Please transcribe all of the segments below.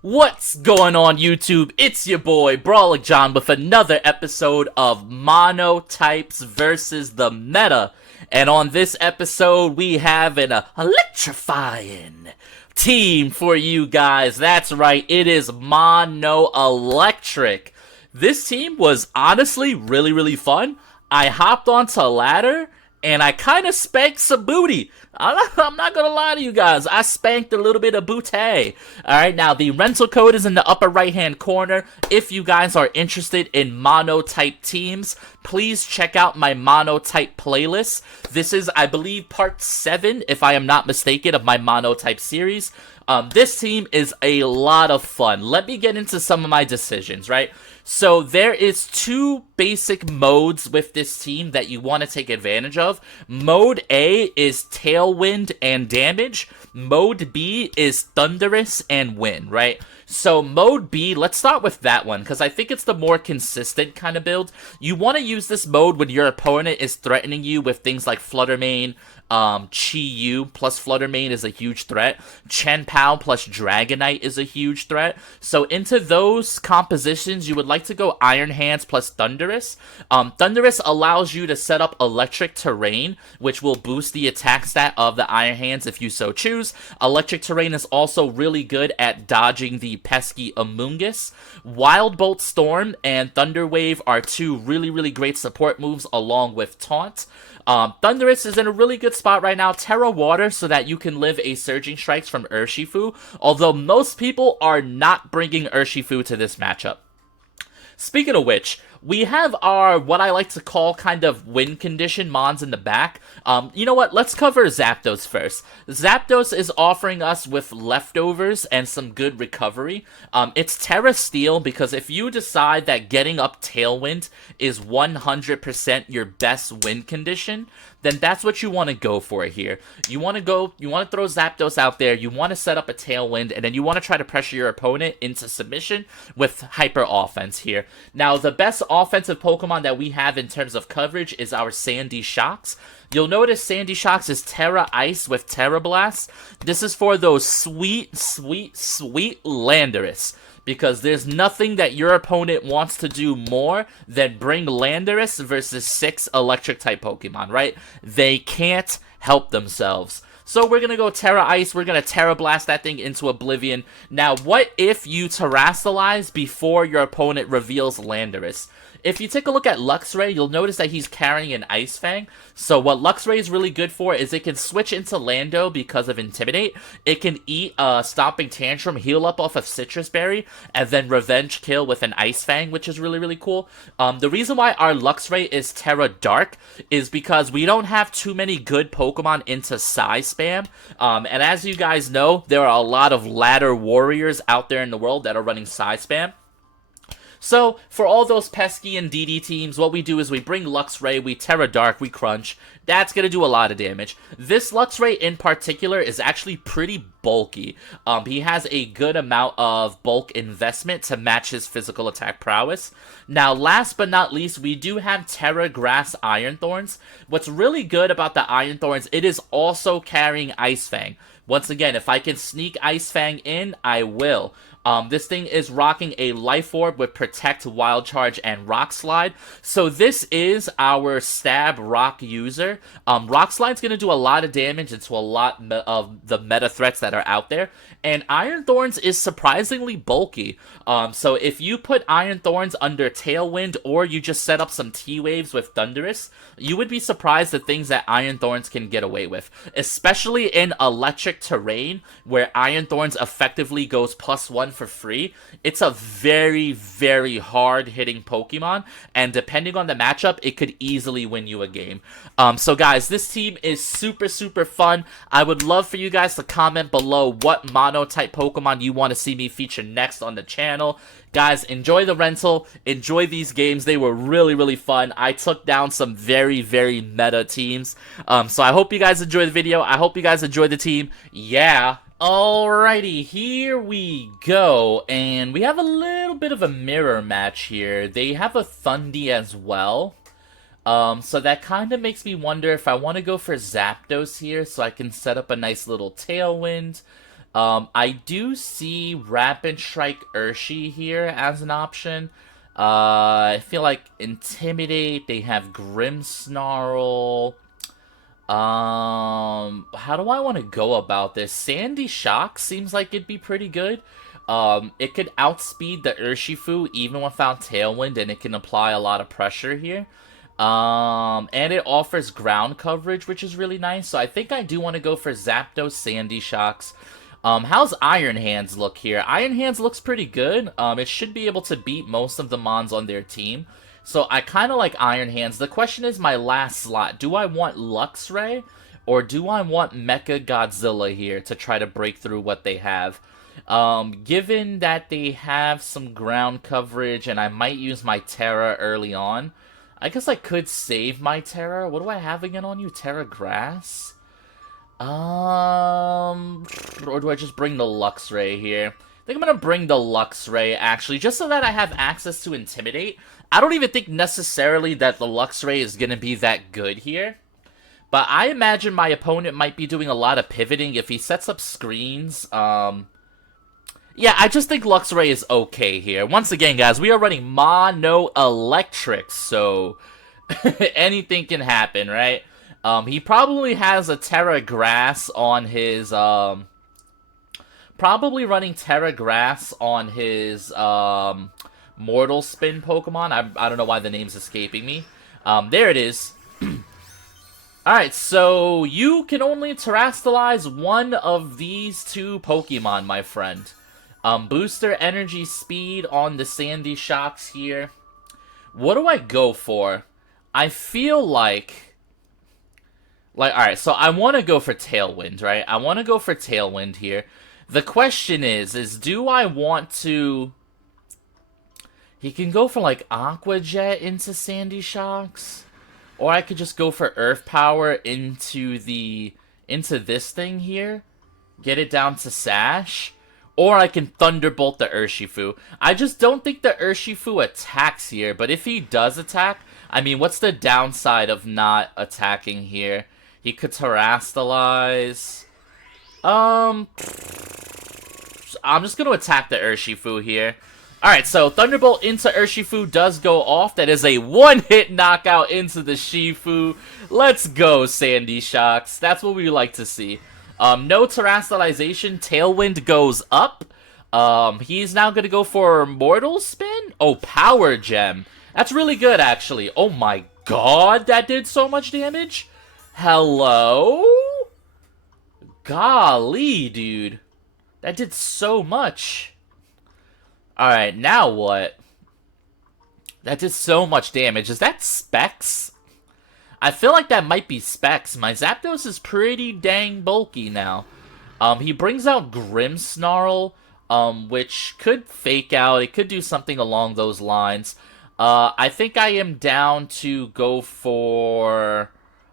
What's going on, YouTube? It's your boy Brawlic John with another episode of Monotypes versus the Meta. And on this episode, we have an electrifying team for you guys. That's right, it is Mono Electric. This team was honestly really fun. I hopped onto a ladder and I kind of spanked some booty. I'm not gonna lie to you guys. I spanked a little bit of booty. Alright, now the rental code is in the upper right hand corner. If you guys are interested in mono-type teams, please check out my mono-type playlist. This is, I believe, part 7, if I am not mistaken, of my mono-type series. This team is a lot of fun. Let me get into some of my decisions, right? So there is 2 basic modes with this team that you want to take advantage of. Mode A is Tailwind and Damage. Mode B is Thunderous and Win, right? So Mode B, let's start with that one, because I think it's the more consistent kind of build. You want to use this mode when your opponent is threatening you with things like Flutter Mane, Chi-Yu plus Flutter Mane is a huge threat. Chen-Pao plus Dragonite is a huge threat. So into those compositions, you would like to go Iron Hands plus Thundurus. Thundurus allows you to set up Electric Terrain, which will boost the attack stat of the Iron Hands if you so choose. Electric Terrain is also really good at dodging the pesky Amoonguss. Wild Bolt Storm and Thunder Wave are 2 really great support moves along with Taunt. Thundurus is in a really good spot right now. Terra Water so that you can live a Surging Strikes from Urshifu, although most people are not bringing Urshifu to this matchup. Speaking of which, we have our, what I like to call kind of win condition mons in the back. You know what? Let's cover Zapdos first. Zapdos is offering us with leftovers and some good recovery. It's Terra Steel because if you decide that getting up Tailwind is 100% your best win condition, then that's what you want to go for here. You want to throw Zapdos out there, you want to set up a Tailwind, and then you want to try to pressure your opponent into submission with Hyper Offense here. Now, the best offensive Pokemon that we have in terms of coverage is our Sandy Shocks. You'll notice Sandy Shocks is Terra Ice with Terra Blast. This is for those sweet Landorus, because there's nothing that your opponent wants to do more than bring Landorus versus 6 Electric-type Pokemon, right? They can't help themselves. So we're going to go Terra Ice, we're going to Terra Blast that thing into Oblivion. Now, what if you Terrasilize before your opponent reveals Landorus? If you take a look at Luxray, you'll notice that he's carrying an Ice Fang. So what Luxray is really good for is it can switch into Lando because of Intimidate. It can eat Stomping Tantrum, heal up off of Citrus Berry, and then Revenge Kill with an Ice Fang, which is really cool. The reason why our Luxray is Terra Dark is because we don't have too many good Pokemon into Psy Spam. And as you guys know, there are a lot of ladder warriors out there in the world that are running Psy Spam. So, for all those pesky and DD teams, what we do is we bring Luxray, we Terra Dark, we Crunch. That's going to do a lot of damage. This Luxray in particular is actually pretty bulky. He has a good amount of bulk investment to match his physical attack prowess. Now, last but not least, we do have Terra Grass Iron Thorns. What's really good about the Iron Thorns, it is also carrying Ice Fang. Once again, if I can sneak Ice Fang in, I will. This thing is rocking a Life Orb with Protect, Wild Charge, and Rock Slide. So this is our Stab Rock user. Rock Slide's going to do a lot of damage into a lot of the meta threats that are out there. And Iron Thorns is surprisingly bulky. So if you put Iron Thorns under Tailwind or you just set up some T-Waves with Thundurus, you would be surprised the things that Iron Thorns can get away with. Especially in Electric Terrain, where Iron Thorns effectively goes +1 for free. It's a very hard-hitting Pokemon, and depending on the matchup, it could easily win you a game. So guys, this team is super fun. I would love for you guys to comment below what mono-type Pokemon you want to see me feature next on the channel. Guys, enjoy the rental, enjoy these games. They were really fun. I took down some very meta teams. So I hope you guys enjoy the video. I hope you guys enjoy the team. Yeah. Alrighty, here we go, and we have a little bit of a mirror match here. They have a Thundy as well, so that kind of makes me wonder if I want to go for Zapdos here so I can set up a nice little Tailwind. I do see Rapid Strike Urshi here as an option. I feel like Intimidate, they have Grimmsnarl. How do I want to go about this? Sandy Shock seems like it'd be pretty good. It could outspeed the Urshifu even without Tailwind, and it can apply a lot of pressure here. And it offers ground coverage, which is really nice. So I think I do want to go for Zapdos, Sandy Shocks. How's Iron Hands look here? Iron Hands looks pretty good. It should be able to beat most of the Mons on their team. So I kind of like Iron Hands. The question is my last slot. Do I want Luxray or do I want Mecha Godzilla here to try to break through what they have? Given that they have some ground coverage and I might use my Terra early on, I guess I could save my Terra. What do I have again on you? Terra Grass? Or do I just bring the Luxray here? I think I'm gonna bring the Luxray, actually, just so that I have access to Intimidate. I don't even think necessarily that the Luxray is gonna be that good here. But I imagine my opponent might be doing a lot of pivoting if he sets up screens. Yeah, I just think Luxray is okay here. Once again, guys, we are running Mono Electric, so anything can happen, right? He probably has a Terra Grass on his, probably running Terra Grass on his, Mortal Spin Pokemon. I don't know why the name's escaping me. There it is. Alright, so you can only terrestrialize one of these two Pokemon, my friend. Booster Energy Speed on the Sandy Shocks here. What do I go for? I feel like, alright, so I want to go for Tailwind, right? I want to go for Tailwind here. The question is do I want to... He can go for, like, Aqua Jet into Sandy Shocks. Or I could just go for Earth Power into this thing here. Get it down to Sash. Or I can Thunderbolt the Urshifu. I just don't think the Urshifu attacks here. But if he does attack, I mean, what's the downside of not attacking here? He could Terrastalize. I'm just going to attack the Urshifu here. Alright, so Thunderbolt into Urshifu does go off. That is a one-hit knockout into the Shifu. Let's go, Sandy Shocks. That's what we like to see. No Terrestrialization. Tailwind goes up. He's now going to go for Mortal Spin? Oh, Power Gem. That's really good, actually. Oh my god, that did so much damage? Hello? Golly, dude. That did so much. Alright, now what? That did so much damage. Is that Specs? I feel like that might be Specs. My Zapdos is pretty dang bulky now. He brings out Grimmsnarl, which could fake out. It could do something along those lines. I think I am down to go for...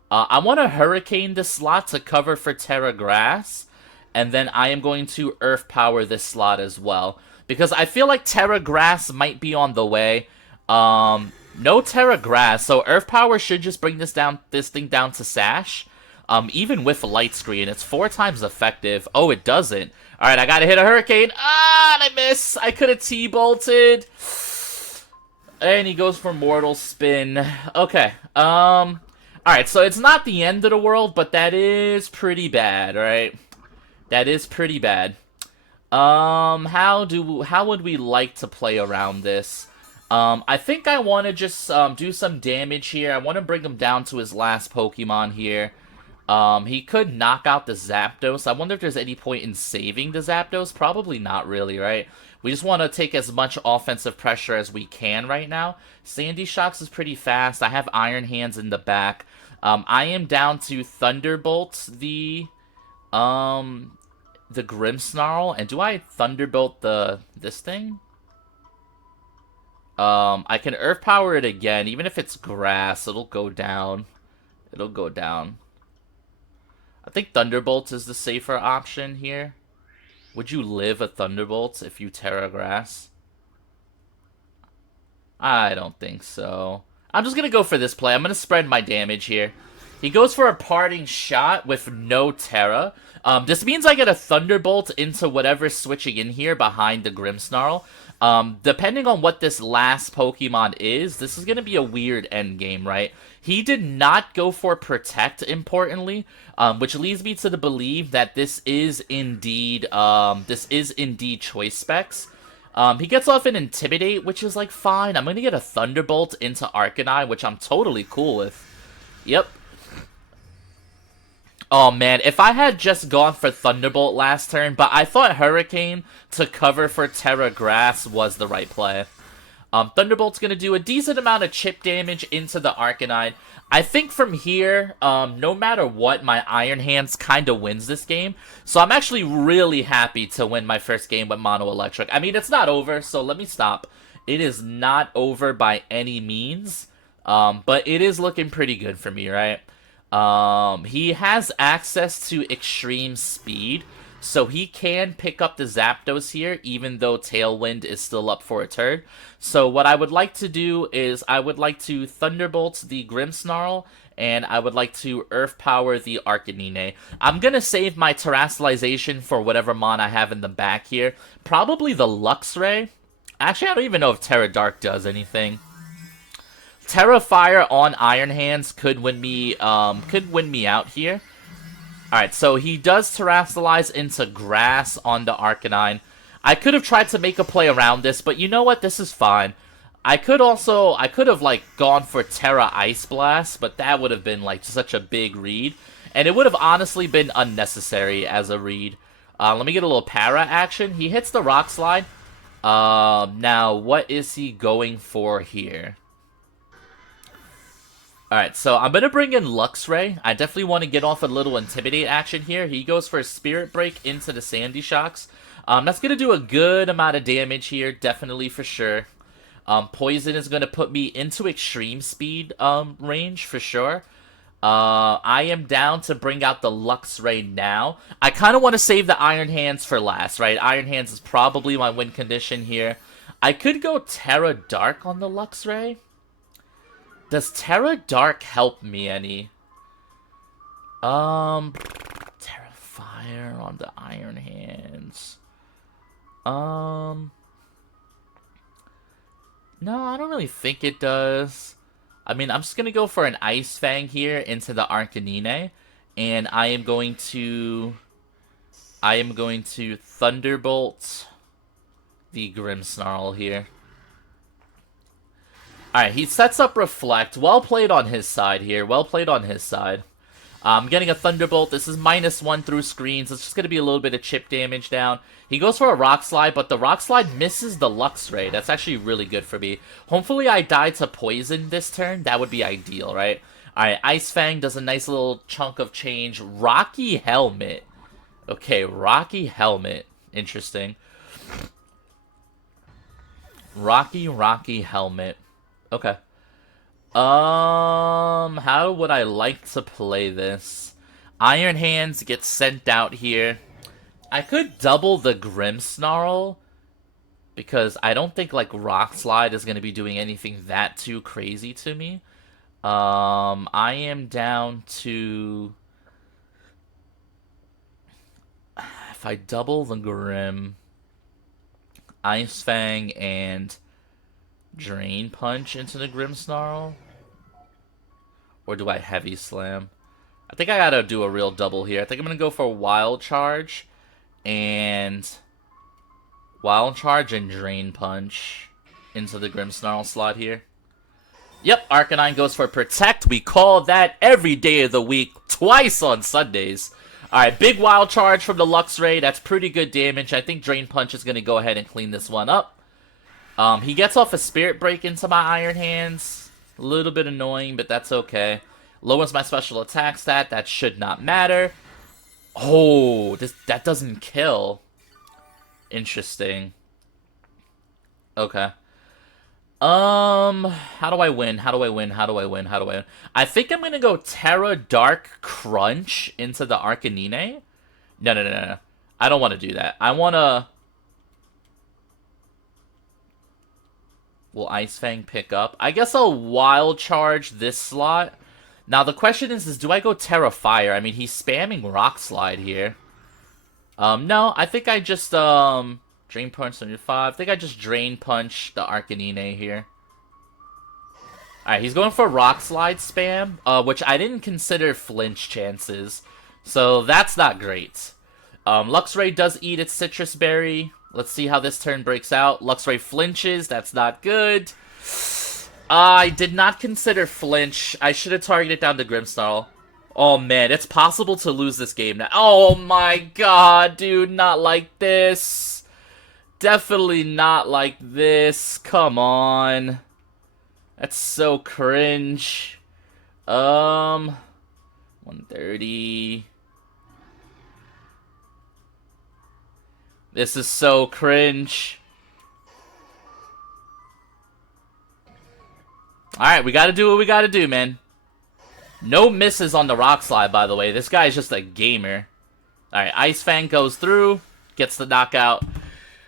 I want to Hurricane this slot to cover for Terra Grass. And then I am going to Earth Power this slot as well. Because I feel like Terra Grass might be on the way. No Terra Grass, so Earth Power should just bring this thing down to Sash. Even with Light Screen, it's 4 times effective. Oh, it doesn't. Alright, I gotta hit a Hurricane. Ah, I miss. I could have T-bolted. And he goes for Mortal Spin. Okay. Alright, so it's not the end of the world, but that is pretty bad, right? That is pretty bad. How would we like to play around this? I think I want to just, do some damage here. I want to bring him down to his last Pokemon here. He could knock out the Zapdos. I wonder if there's any point in saving the Zapdos. Probably not really, right? We just want to take as much offensive pressure as we can right now. Sandy Shocks is pretty fast. I have Iron Hands in the back. I am down to Thunderbolt the Grimmsnarl. And do I Thunderbolt this thing? I can Earth Power it again. Even if it's grass, it'll go down. It'll go down. I think Thunderbolt is the safer option here. Would you live a Thunderbolt if you Terra Grass? I don't think so. I'm just gonna go for this play. I'm gonna spread my damage here. He goes for a parting shot with no Terra. This means I get a Thunderbolt into whatever's switching in here behind the Grimmsnarl. Depending on what this last Pokemon is, this is going to be a weird endgame, right? He did not go for Protect, importantly, which leads me to believe that this is indeed Choice Specs. He gets off an Intimidate, which is, like, fine. I'm going to get a Thunderbolt into Arcanine, which I'm totally cool with. Yep. Oh, man, if I had just gone for Thunderbolt last turn, but I thought Hurricane to cover for Terra Grass was the right play. Thunderbolt's going to do a decent amount of chip damage into the Arcanine. I think from here, no matter what, my Iron Hands kind of wins this game. So I'm actually really happy to win my first game with Mono Electric. I mean, it's not over, so let me stop. It is not over by any means, but it is looking pretty good for me, right? He has access to extreme speed, so he can pick up the Zapdos here, even though Tailwind is still up for a turn. So what I would like to do is I would like to Thunderbolt the Grimmsnarl, and I would like to Earth Power the Arcanine. I'm gonna save my Terastallization for whatever mon I have in the back here. Probably the Luxray. Actually, I don't even know if Terra Dark does anything. Terra Fire on Iron Hands could win me out here. Alright, so he does Terastallize into Grass on the Arcanine. I could have tried to make a play around this, but you know what? This is fine. I could have, like, gone for Terra Ice Blast, but that would have been, like, such a big read. And it would have honestly been unnecessary as a read. Let me get a little para action. He hits the Rock Slide. Now, what is he going for here? Alright, so I'm going to bring in Luxray. I definitely want to get off a little Intimidate action here. He goes for a Spirit Break into the Sandy Shocks. That's going to do a good amount of damage here, definitely for sure. Poison is going to put me into Extreme Speed range for sure. I am down to bring out the Luxray now. I kind of want to save the Iron Hands for last, right? Iron Hands is probably my win condition here. I could go Terra Dark on the Luxray. Does Terra Dark help me any? Terra Fire on the Iron Hands. No, I don't really think it does. I mean, I'm just gonna go for an Ice Fang here into the Arcanine, and I am going to Thunderbolt the Grimmsnarl here. Alright, he sets up Reflect. Well played on his side here. Well played on his side. I'm getting a Thunderbolt. This is -1 through screens. It's just going to be a little bit of chip damage down. He goes for a Rock Slide, but the Rock Slide misses the Luxray. That's actually really good for me. Hopefully I die to Poison this turn. That would be ideal, right? Alright, Ice Fang does a nice little chunk of change. Rocky Helmet. Okay, Rocky Helmet. Interesting. Rocky Helmet. Okay. How would I like to play this? Iron Hands gets sent out here. I could double the Grimmsnarl, because I don't think, like, Rock Slide is going to be doing anything that too crazy to me. I am down to... If I double the Grim, Ice Fang, and Drain Punch into the Grimmsnarl? Or do I Heavy Slam? I think I gotta do a real double here. I think I'm gonna go for Wild Charge and Drain Punch into the Grimmsnarl slot here. Yep, Arcanine goes for Protect. We call that every day of the week, twice on Sundays. Alright, big Wild Charge from the Luxray. That's pretty good damage. I think Drain Punch is gonna go ahead and clean this one up. He gets off a Spirit Break into my Iron Hands. A little bit annoying, but that's okay. Lowers my special attack stat. That should not matter. Oh, that doesn't kill. Interesting. Okay. How do I win? I think I'm gonna go Terra Dark Crunch into the Arcanine. No. I don't want to do that. I want to... Will Ice Fang pick up? I guess I'll Wild Charge this slot, Now the question is do I go Terra Fire? I mean, he's spamming Rock Slide here. No, I think I just, Drain Punch 75. I think I just Drain Punch the Arcanine here. Alright, he's going for Rock Slide spam, which I didn't consider flinch chances. So that's not great. Luxray does eat its Citrus Berry. Let's see how this turn breaks out. Luxray flinches. That's not good. I did not consider flinch. I should have targeted down to Grimmsnarl. Oh man, it's possible to lose this game now. Oh my god, dude, not like this. Definitely not like this. Come on. That's so cringe. 130. This is so cringe. Alright, we gotta do what we gotta do, man. No misses on the Rock Slide, by the way. This guy is just a gamer. Alright, Ice Fang goes through. Gets the knockout.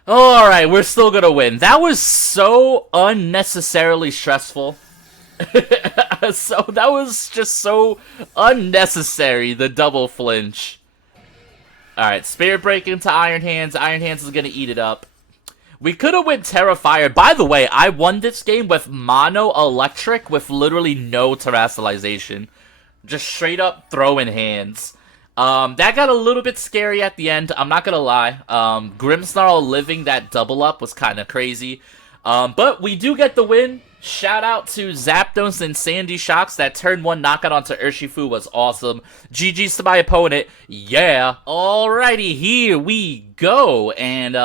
Alright, we're still gonna win. That was so unnecessarily stressful. So, that was just so unnecessary, the double flinch. Alright, Spirit Break into Iron Hands. Iron Hands is gonna eat it up. We could have went Terra Fire. By the way, I won this game with Mono Electric with literally no Terastallization. Just straight up throwing hands. That got a little bit scary at the end, I'm not gonna lie. Grimmsnarl living that double up was kind of crazy. But we do get the win. Shout out to Zapdos and Sandy Shocks. That turn 1 knockout onto Urshifu was awesome. GG's to my opponent. Yeah. Alrighty, here we go. And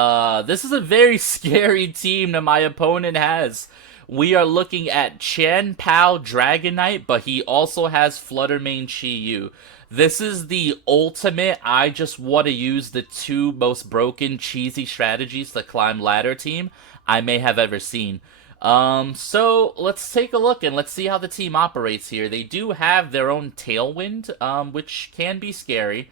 this is a very scary team that my opponent has. We are looking at Chien-Pao Dragonite, but he also has Fluttermane Chi-Yu. This is the ultimate, I just want to use the 2 most broken, cheesy strategies to climb ladder team I may have ever seen. So let's take a look and let's see how the team operates here. They do have their own Tailwind, which can be scary.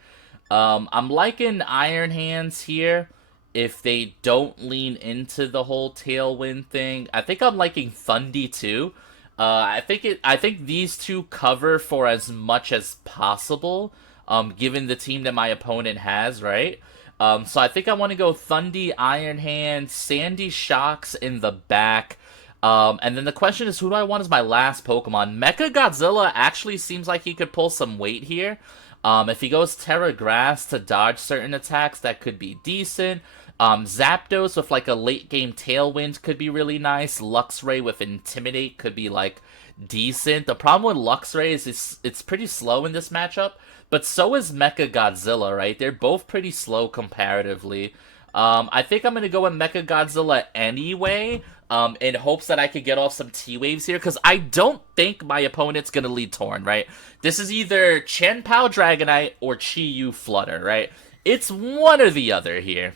I'm liking Iron Hands here if they don't lean into the whole Tailwind thing. I think I'm liking Thundy too. I think these two cover for as much as possible, given the team that my opponent has, right? So I think I want to go Thundy, Iron Hand, Sandy Shocks in the back. And then the question is, who do I want as my last Pokemon? Mecha Godzilla actually seems like he could pull some weight here. If he goes Terra Grass to dodge certain attacks, that could be decent. Zapdos with like a late game Tailwind could be really nice. Luxray with Intimidate could be like decent. The problem with Luxray is it's pretty slow in this matchup, but so is Mecha Godzilla, right? They're both pretty slow comparatively. I think I'm going to go with Mecha Godzilla anyway, in hopes that I could get off some T-Waves here, because I don't think my opponent's going to lead Torn, right? This is either Chien-Pao Dragonite or Chi-Yu Flutter, right? It's one or the other here.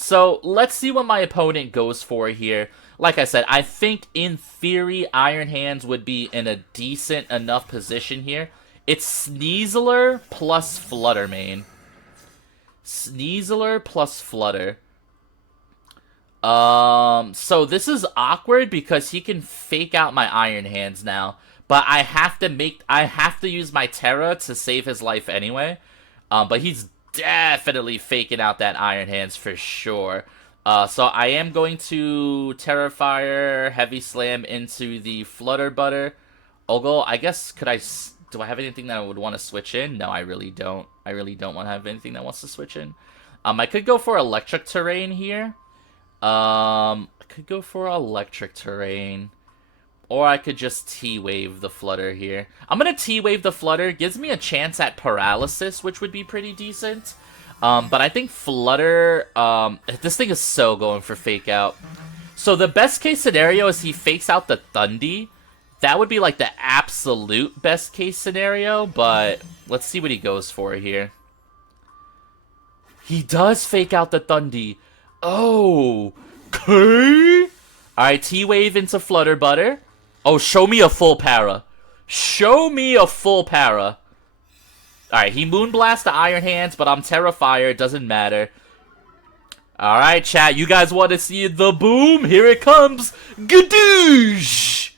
So, let's see what my opponent goes for here. Like I said, I think in theory, Iron Hands would be in a decent enough position here. It's Sneasler plus Fluttermane. Sneasler plus Flutter. So this is awkward because he can fake out my Iron Hands now. But I have to use my Terra to save his life anyway. But he's definitely faking out that Iron Hands for sure. So I am going to Terra Fire, Heavy Slam into the Flutter Butter. Ogle, I guess, do I have anything that I would want to switch in? No, I really don't. I really don't want to have anything that wants to switch in. I could go for Electric Terrain here. I could go for Electric Terrain. Or I could just T-Wave the Flutter here. I'm going to T-Wave the Flutter. Gives me a chance at Paralysis, which would be pretty decent. But I think Flutter... this thing is so going for Fake Out. So the best case scenario is he fakes out the Thundy. That would be like the absolute best case scenario. But let's see what he goes for here. He does fake out the Thundy. Oh, okay. Alright, T-Wave into Flutter Butter. Oh, show me a full para. Show me a full para. Alright, he Moonblast the Iron Hands, but I'm Terra Fire. It doesn't matter. Alright, chat. You guys want to see the boom? Here it comes. Gadoosh!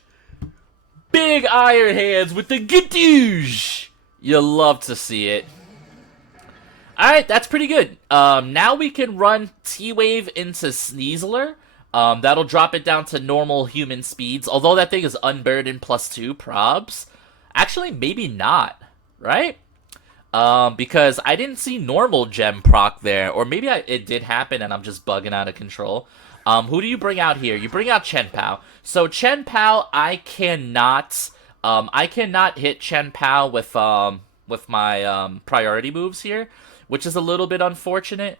Big Iron Hands with the gadoosh. You love to see it. Alright, that's pretty good. Now we can run T-Wave into Sneasler. That'll drop it down to normal human speeds. Although that thing is unburdened +2 probs. Actually, maybe not. Right? Because I didn't see normal gem proc there. Or maybe it did happen and I'm just bugging out of control. Who do you bring out here? You bring out Chen Pao. So Chen Pao, I cannot hit Chen Pao with my priority moves here, which is a little bit unfortunate.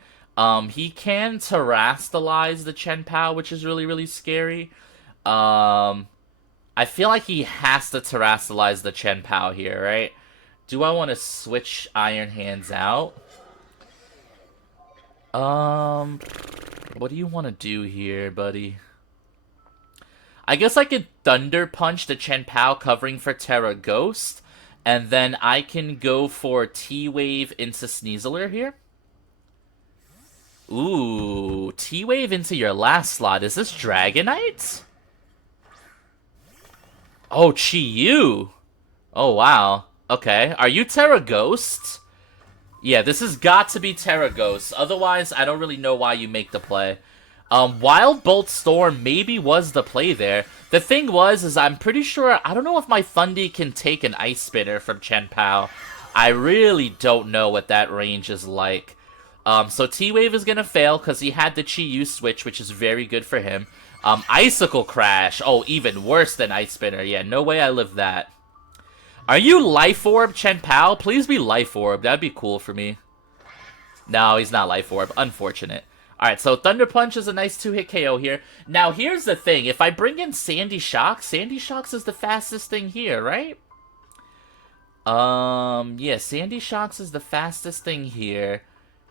He can terrastalize the Chen Pao, which is really, really scary. I feel like he has to terrastalize the Chen Pao here, right? Do I want to switch Iron Hands out? What do you want to do here, buddy? I guess I could Thunder Punch the Chen Pao covering for Terra Ghost. And then I can go for T-Wave into Sneasler here. Ooh, T-Wave into your last slot. Is this Dragonite? Oh, Chi-Yu. Oh, wow. Okay, are you Terra Ghost? Yeah, this has got to be Terra Ghost. Otherwise, I don't really know why you make the play. Wild Bolt Storm maybe was the play there. The thing is I'm pretty sure, I don't know if my Thundy can take an Ice Spinner from Chen Pao. I really don't know what that range is like. So T-Wave is gonna fail because he had the Chi-Yu switch, which is very good for him. Icicle Crash. Oh, even worse than Ice Spinner. Yeah, no way I live that. Are you Life Orb, Chen Pao? Please be Life Orb. That'd be cool for me. No, he's not Life Orb. Unfortunate. Alright, so Thunder Punch is a nice 2-hit KO here. Now, here's the thing. If I bring in Sandy Shocks is the fastest thing here, right? Yeah, Sandy Shocks is the fastest thing here.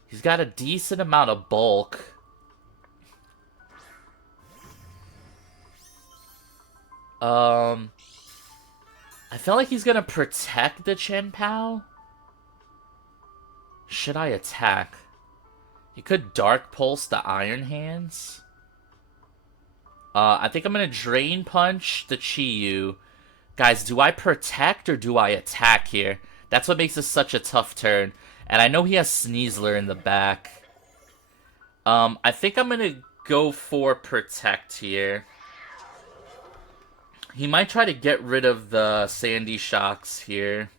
He's got a decent amount of bulk. I feel like he's gonna protect the Chen Pao. Should I attack? He could Dark Pulse the Iron Hands. I think I'm gonna Drain Punch the Chi-Yu. Guys, do I protect or do I attack here? That's what makes this such a tough turn. And I know he has Sneasler in the back. I think I'm gonna go for protect here. He might try to get rid of the Sandy Shocks here.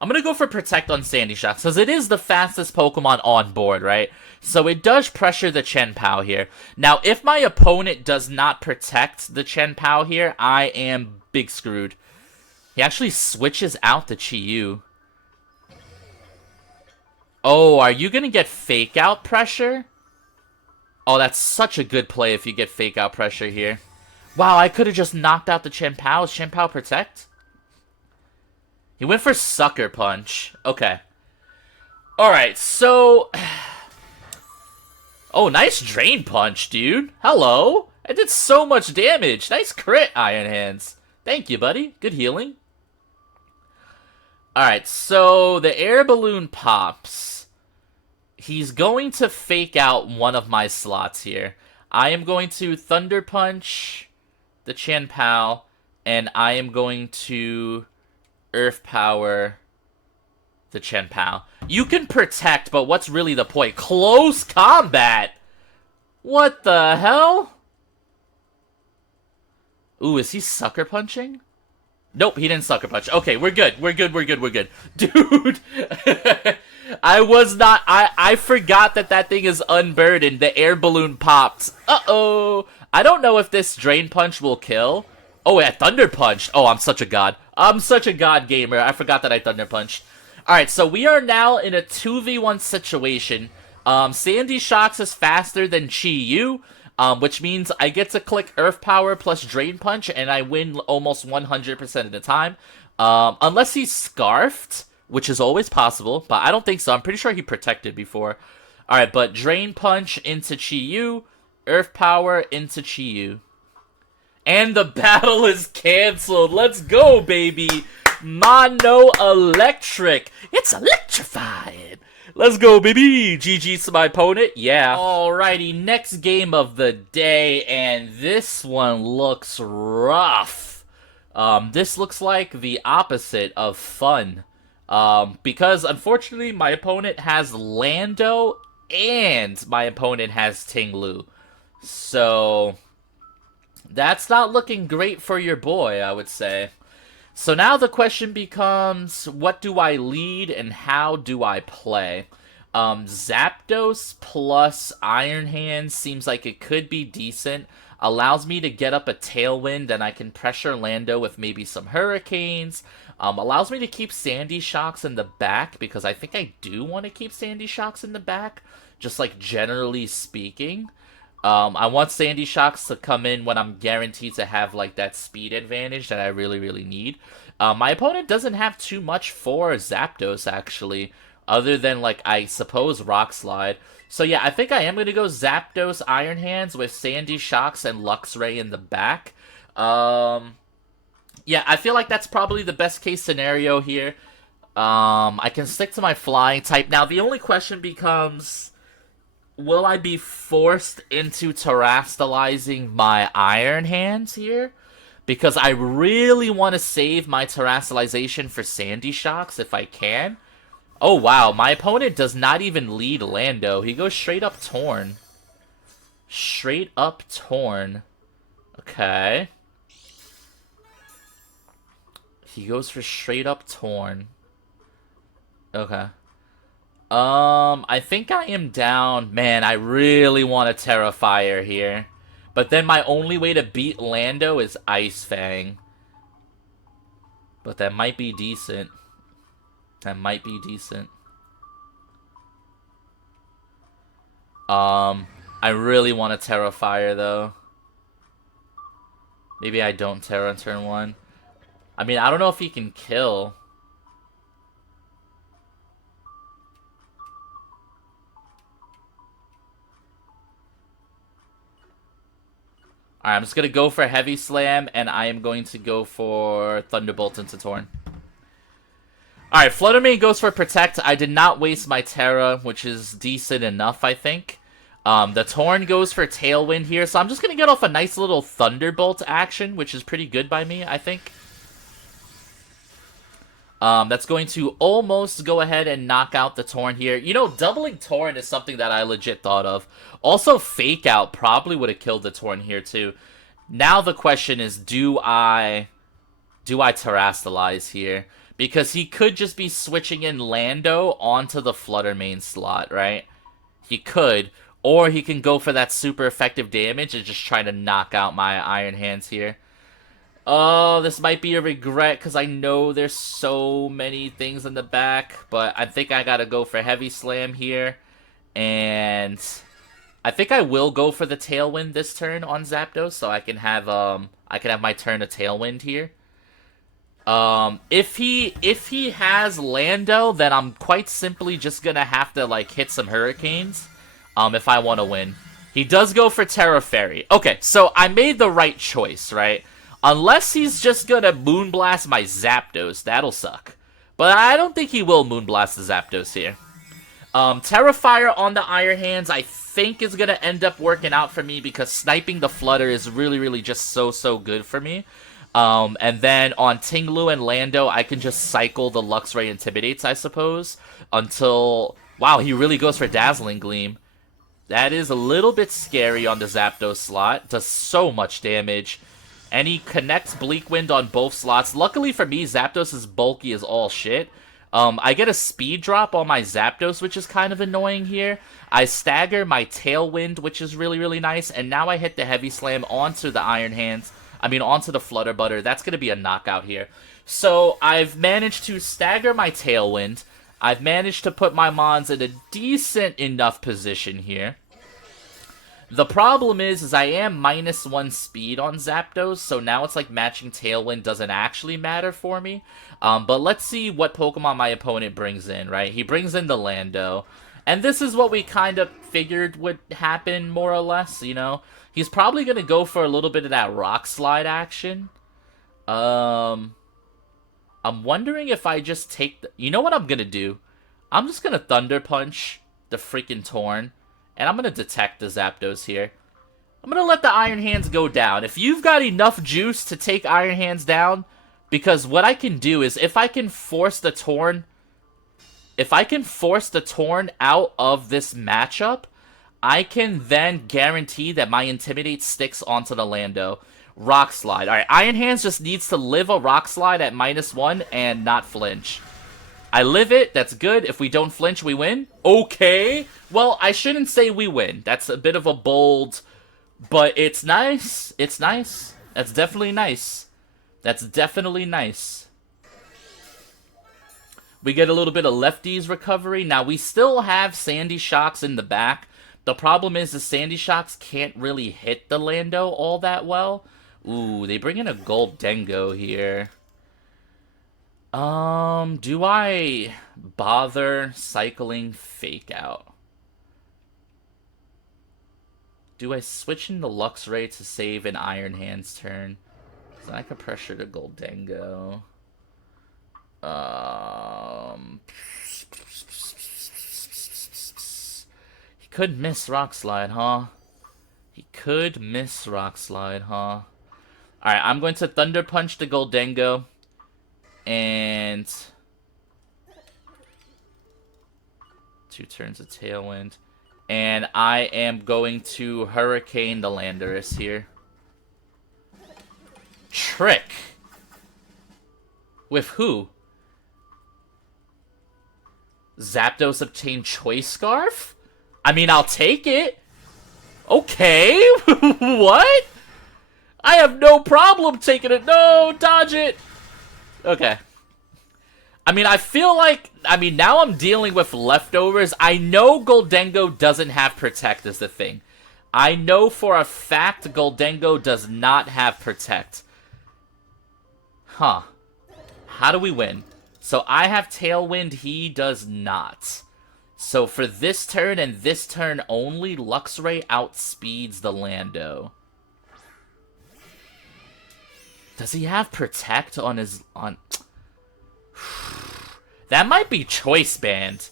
I'm gonna go for protect on Sandy Shocks, because it is the fastest Pokemon on board, right? So it does pressure the Chen Pao here. Now, if my opponent does not protect the Chen Pao here, I am big screwed. He actually switches out the Chi-Yu. Oh, are you gonna get Fake Out pressure? Oh, that's such a good play if you get Fake Out pressure here. Wow, I could have just knocked out the Chen Pao. Is Chen Pao protect? He went for Sucker Punch. Okay. Alright, so... Oh, nice Drain Punch, dude. Hello. I did so much damage. Nice crit, Iron Hands. Thank you, buddy. Good healing. Alright, so the air balloon pops. He's going to Fake Out one of my slots here. I am going to Thunder Punch the Chen Pao, and I am going to Earth Power the Chen Pao. You can protect, but what's really the point? Close combat! What the hell? Ooh, is he Sucker Punching? Nope, he didn't Sucker Punch. Okay, we're good. We're good, we're good, we're good. Dude! I forgot that thing is unburdened. The air balloon popped. Uh-oh! I don't know if this Drain Punch will kill. Oh, yeah, Thunder Punched. Oh, I'm such a god. I'm such a god gamer. I forgot that I Thunder Punched. Alright, so we are now in a 2v1 situation. Sandy Shocks is faster than Chi-Yu, which means I get to click Earth Power plus Drain Punch, and I win almost 100% of the time. Unless he's Scarfed, which is always possible, but I don't think so. I'm pretty sure he protected before. Alright, but Drain Punch into Chi-Yu, Earth Power into Chi-Yu. And the battle is canceled. Let's go, baby. Mono Electric. It's electrifying. Let's go, baby. GG's to my opponent. Yeah. Alrighty, next game of the day, and this one looks rough. This looks like the opposite of fun. Because unfortunately my opponent has Lando and my opponent has Tinglu. So that's not looking great for your boy, I would say. So now the question becomes, what do I lead and how do I play? Zapdos plus Iron Hand seems like it could be decent. Allows me to get up a Tailwind and I can pressure Lando with maybe some Hurricanes. Allows me to keep Sandy Shocks in the back because I think I do want to keep Sandy Shocks in the back. Just like generally speaking. I want Sandy Shocks to come in when I'm guaranteed to have like that speed advantage that I really, really need. My opponent doesn't have too much for Zapdos actually, other than like I suppose Rock Slide. So yeah, I think I am gonna go Zapdos Iron Hands with Sandy Shocks and Luxray in the back. Yeah, I feel like that's probably the best case scenario here. I can stick to my flying type. Now the only question becomes, will I be forced into terastallizing my Iron Hands here? Because I really want to save my terastallization for Sandy Shocks if I can. Oh wow, my opponent does not even lead Lando. He goes straight up Torn. Straight up Torn. Okay. He goes for straight up Torn. Okay. I think I am down. Man, I really want a Terrifier here. But then my only way to beat Lando is Ice Fang. But that might be decent. That might be decent. I really want a Terrifier though. Maybe I don't Terra on turn 1. I mean, I don't know if he can kill. Alright, I'm just going to go for Heavy Slam, and I am going to go for Thunderbolt into Torn. Alright, Flutter Mane goes for Protect. I did not waste my Terra, which is decent enough, I think. The Torn goes for Tailwind here, so I'm just going to get off a nice little Thunderbolt action, which is pretty good by me, I think. That's going to almost go ahead and knock out the Torn here. You know, doubling Torn is something that I legit thought of. Also, Fake Out probably would have killed the Torn here, too. Now the question is, do I Terastallize here? Because he could just be switching in Lando onto the Flutter Mane slot, right? He could. Or he can go for that super effective damage and just try to knock out my Iron Hands here. Oh, this might be a regret because I know there's so many things in the back, but I think I gotta go for Heavy Slam here, and I think I will go for the Tailwind this turn on Zapdos, so I can have my turn of Tailwind here. If he has Lando, then I'm quite simply just gonna have to like hit some Hurricanes, if I want to win. He does go for Terra Fairy. Okay, so I made the right choice, right? Unless he's just gonna Moonblast my Zapdos, that'll suck. But I don't think he will Moonblast the Zapdos here. Terrifier on the Iron Hands I think is gonna end up working out for me because sniping the Flutter is really, really just so good for me. And then on Tinglu and Lando, I can just cycle the Luxray Intimidates, I suppose, until... Wow, he really goes for Dazzling Gleam. That is a little bit scary on the Zapdos slot. Does so much damage. And he connects Bleak Wind on both slots. Luckily for me, Zapdos is bulky as all shit. I get a speed drop on my Zapdos, which is kind of annoying here. I stagger my Tailwind, which is really, really nice. And now I hit the Heavy Slam onto the Iron Hands. I mean, onto the Flutter Butter. That's going to be a knockout here. So I've managed to stagger my Tailwind. I've managed to put my Mons in a decent enough position here. The problem is I am -1 speed on Zapdos, so now it's like matching Tailwind doesn't actually matter for me. But let's see what Pokemon my opponent brings in, right? He brings in the Lando. And this is what we kind of figured would happen, more or less, you know? He's probably going to go for a little bit of that Rock Slide action. I'm wondering if I just take the... You know what I'm going to do? I'm just going to Thunder Punch the freaking Torn. And I'm going to detect the Zapdos here. I'm gonna let the Iron Hands go down. If you've got enough juice to take Iron Hands down, because what I can do is if I can force the Torn out of this matchup, I can then guarantee that my Intimidate sticks onto the Lando. Rock Slide. Alright, Iron Hands just needs to live a Rock Slide at -1 and not flinch. I live it, that's good. If we don't flinch, we win. Okay. Well, I shouldn't say we win. That's a bit of a bold, but it's nice. It's nice. That's definitely nice. That's definitely nice. We get a little bit of lefties recovery. Now, we still have Sandy Shocks in the back. The problem is the Sandy Shocks can't really hit the Lando all that well. Ooh, they bring in a Gold Dengo here. Do I bother cycling Fake Out? Do I switch into Luxray to save an Iron Hands turn? So I could pressure the Goldengo. He could miss Rock Slide, huh? He could miss Rock Slide, huh? Alright, I'm going to Thunder Punch the Goldengo. And 2 turns of Tailwind. And I am going to Hurricane the Landorus here. Trick. With who? Zapdos obtained Choice Scarf? I mean, I'll take it. Okay. What? I have no problem taking it. No, dodge it. Okay. I mean, I feel like... I mean, now I'm dealing with leftovers. I know Goldengo doesn't have Protect is the thing. I know for a fact Goldengo does not have Protect. Huh. How do we win? So I have Tailwind, he does not. So for this turn and this turn only, Luxray outspeeds the Lando. Does he have Protect on his... That might be Choice Band.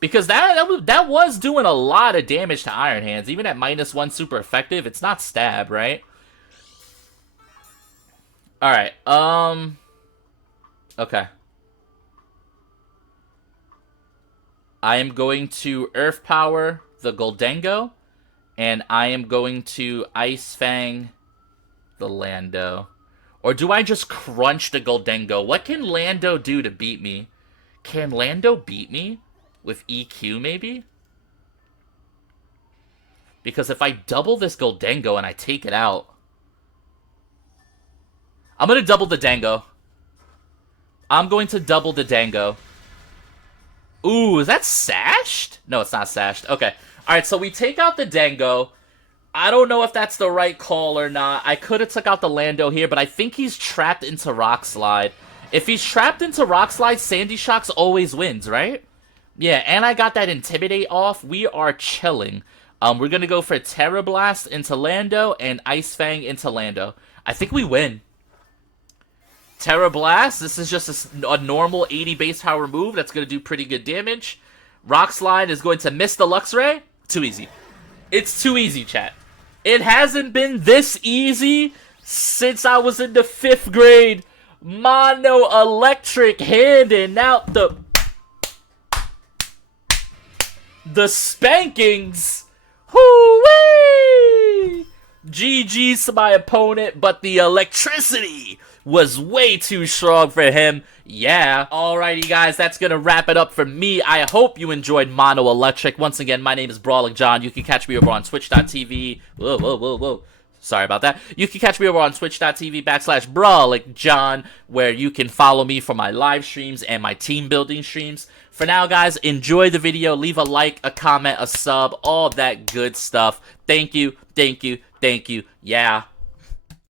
Because that was doing a lot of damage to Iron Hands. Even at -1 super effective, it's not Stab, right? Alright, okay. I am going to Earth Power the Goldengo. And I am going to Ice Fang the Lando. Or do I just crunch the Goldengo? What can Lando do to beat me? Can Lando beat me? With EQ, maybe? Because if I double this Goldengo and I take it out... I'm going to double the Dango. I'm going to double the Dango. Ooh, is that sashed? No, it's not sashed. Okay. Alright, so we take out the Dango. I don't know if that's the right call or not. I could have took out the Lando here, but I think he's trapped into Rock Slide. If he's trapped into Rock Slide, Sandy Shocks always wins, right? Yeah, and I got that Intimidate off. We are chilling. We're going to go for Terra Blast into Lando and Ice Fang into Lando. I think we win. Terra Blast, this is just a normal 80 base power move that's going to do pretty good damage. Rock Slide is going to miss the Luxray. Too easy. It's too easy, chat. It hasn't been this easy since I was in the 5th grade. Mono Electric handing out the spankings. Hoo-wee! GG's to my opponent, but the electricity was way too strong for him. Yeah. Alrighty, guys, that's gonna wrap it up for me. I hope you enjoyed Mono Electric. Once again, my name is Brawling John. You can catch me over on twitch.tv. Whoa. Sorry about that. You can catch me over on twitch.tv/BrawlingJohn, where you can follow me for my live streams and my team building streams. For now, guys, enjoy the video. Leave a like, a comment, a sub, all that good stuff. Thank you. Yeah.